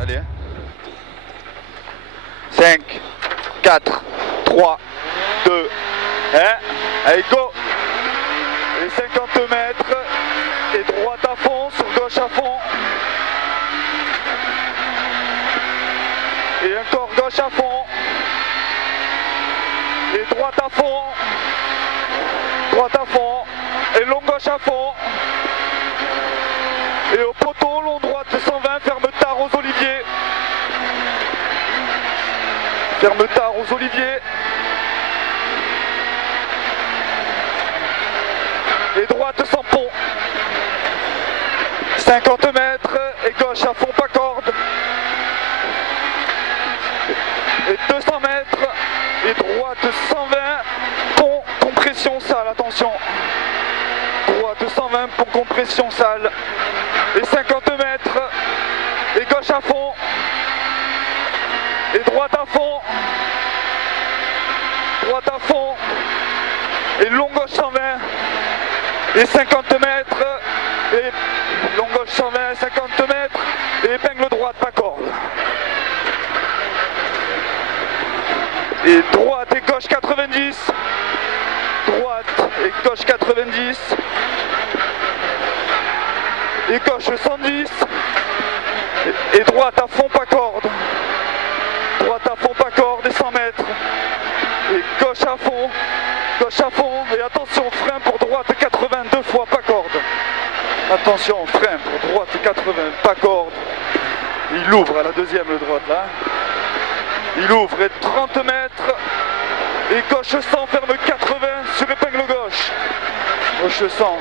Allez. 5, 4, 3, 2, 1. Allez, go. Et 50 mètres. Et droite à fond, sur gauche à fond. Et encore gauche à fond. Et droite à fond. Droite à fond. Et long gauche à fond. Et au poteau, long droite 120, ferme tard aux oliviers. Ferme tard aux oliviers. Et droite sans pont. 50 mètres et gauche à fond, pas corde. Et 200 mètres et droite 120, pont, compression sale, attention. Droite 120, pont, compression sale. Et 50 mètres et gauche à fond. Et droite à fond. Droite à fond. Et long gauche 120. Et 50 mètres. Et long gauche 120, 50 mètres. Et épingle droite, pas corde. Et droite et gauche 90. Droite et gauche 90. Et gauche 110. Et droite à fond, pas corde. Droite à fond, pas corde et 100 mètres. Et gauche à fond. Gauche à fond. Et attention, frein pour droite 82 fois, pas corde. Attention, frein pour droite 80, pas corde. Il ouvre à la deuxième, le droite là. Il ouvre et 30 mètres. Et gauche 100, ferme 80 sur épingle gauche. Gauche 100.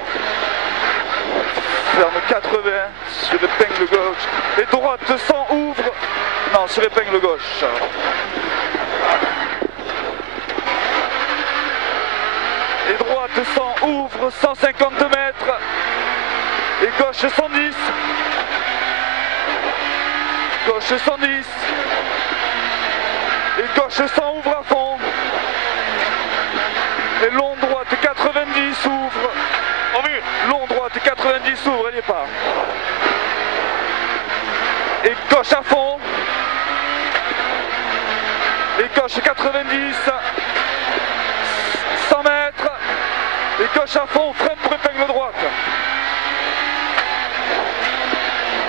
Ferme 80 sur épingle gauche. Et droite 100, ouvre. Non, sur épingle gauche. Et droite 100, ouvre 150 mètres. Et gauche 110. Gauche 110. Et gauche 100, ouvre à fond. Et long droite 90, ouvre. Long droite 90, ouvre, elle n'y est pas. Et gauche à fond. Et gauche 90. 100 mètres. Et gauche à fond, freine pour épingle droite.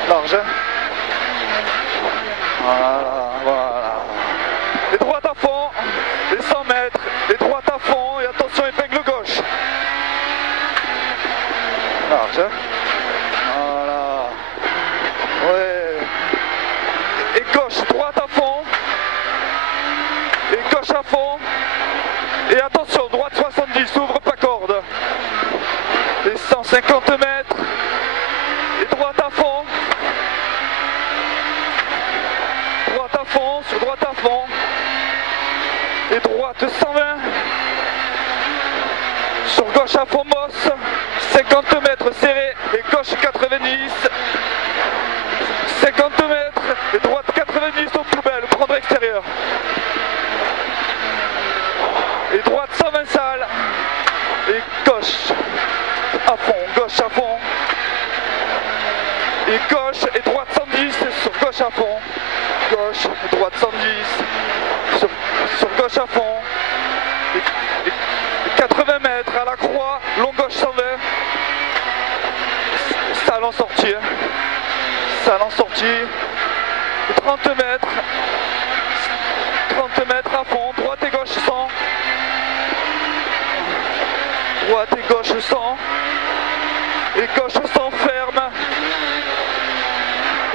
Large, hein. Voilà, voilà. Et droite à fond. Et 100 mètres. Et droite à fond. Et attention, épingle gauche. Large, hein. Voilà. Ouais. Et gauche, droite à fond. Et gauche à fond. Et attention, droite 70, ouvre pas corde. Et 150 mètres. Et droite à fond. Droite à fond, sur droite à fond. Et droite 120. Sur gauche à fond, bosse. 50 mètres serré. Et gauche 90. 50 mètres. Et droite 90 au poubelle, prendre extérieur. Et droite 120 sale. Et gauche à fond, gauche à fond. Et gauche et droite 110 sur gauche à fond. Gauche et droite 110 sur gauche à fond. Et 80 mètres à la croix, long gauche 120. Sale en sortie. Sale en sortie. Et 30 mètres. 30 mètres à fond, droite et gauche 100. Droite et gauche 100. Et gauche 100 ferme.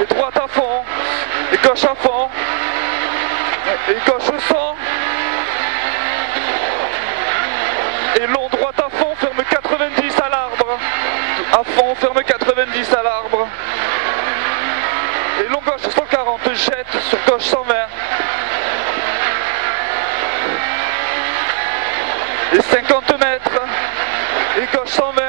Et droite à fond. Et gauche à fond. Et gauche 100. Et long droite à fond, ferme 90 à l'arbre. À fond, ferme 90 à l'arbre. Et long gauche 140, jette sur gauche 120. Et 50 mètres. Et gauche 120.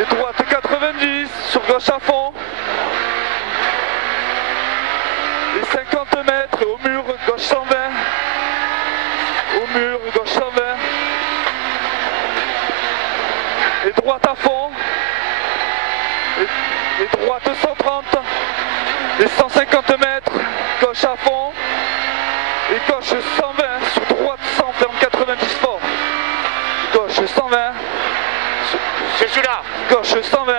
Et droite 90 sur gauche à fond. Et 50 mètres au mur, gauche 120. Au mur, gauche 120. Et droite à fond. Et droite 130. Et 150 mètres, gauche à fond. Et gauche 120, sur droite 100, ferme 90 fort. Gauche 120. C'est celui-là. Gauche 120.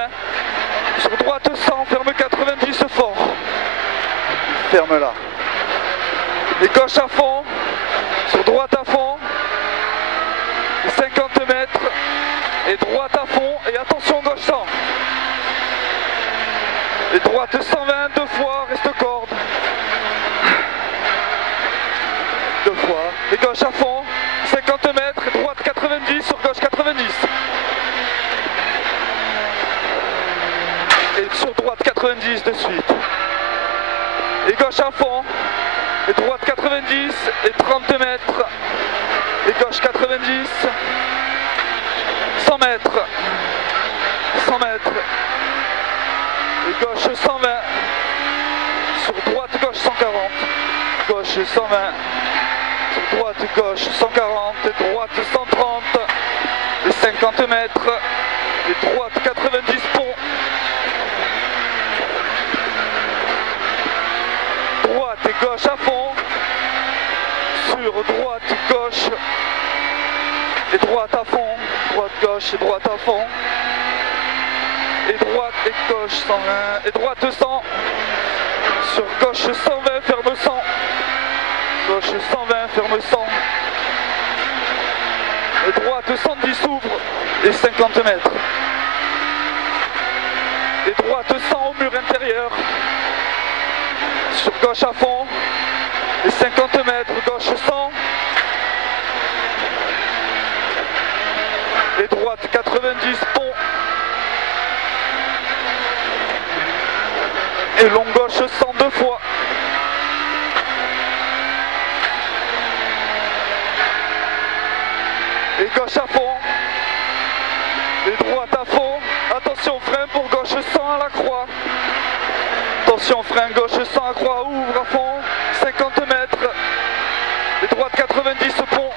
Sur droite 100, ferme 90 fort. Ferme là. Et gauche à fond. Sur droite à fond. 50 mètres. Et droite à fond. Et attention, gauche 100. Et droite 120, deux fois, reste corde. Deux fois. Et gauche à fond. 50 mètres. Et droite 90 sur gauche 90. Et sur droite 90 de suite. Et gauche à fond. Et droite 90 et 30 mètres. Et gauche 90. 100 mètres. 100 mètres. Et gauche 120. Sur droite gauche 140. Gauche 120. Sur droite gauche 140. Et droite 130. Et 50 mètres. Et droite 90 pont. Droite et gauche à fond. Sur droite, gauche. Et droite à fond. Droite, gauche et droite à fond. Et droite et gauche 120. Et droite 100. Sur gauche 120, ferme 100. Gauche 120, ferme 100. Et droite 110 ouvre. Et 50 mètres. Et droite 100 au mur intérieur. Sur gauche à fond. Et 50 mètres, gauche 100. Et droite 90 pont. Et long gauche 100 deux fois. Et gauche à fond. Et droite à fond. Attention frein pour gauche 100 à la croix. Attention frein gauche 100 à croix, ouvre à fond. 50 mètres. Et droite 90 pont.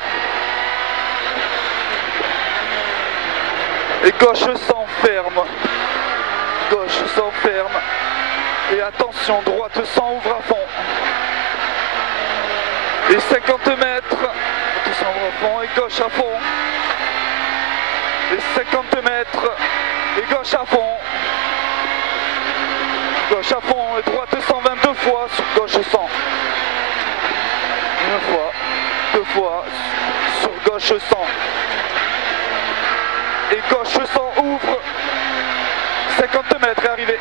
Et gauche 100 ferme. Gauche 100 ferme. Et attention, droite 100 ouvre à fond. Et 50 mètres. Attention, ouvre à fond. Et gauche à fond. Et 50 mètres. Et gauche à fond. Gauche à fond. Et droite 122 fois sur gauche 100. Une fois. Deux fois. Sur gauche 100. Et gauche 100 ouvre. 50 mètres est arrivé.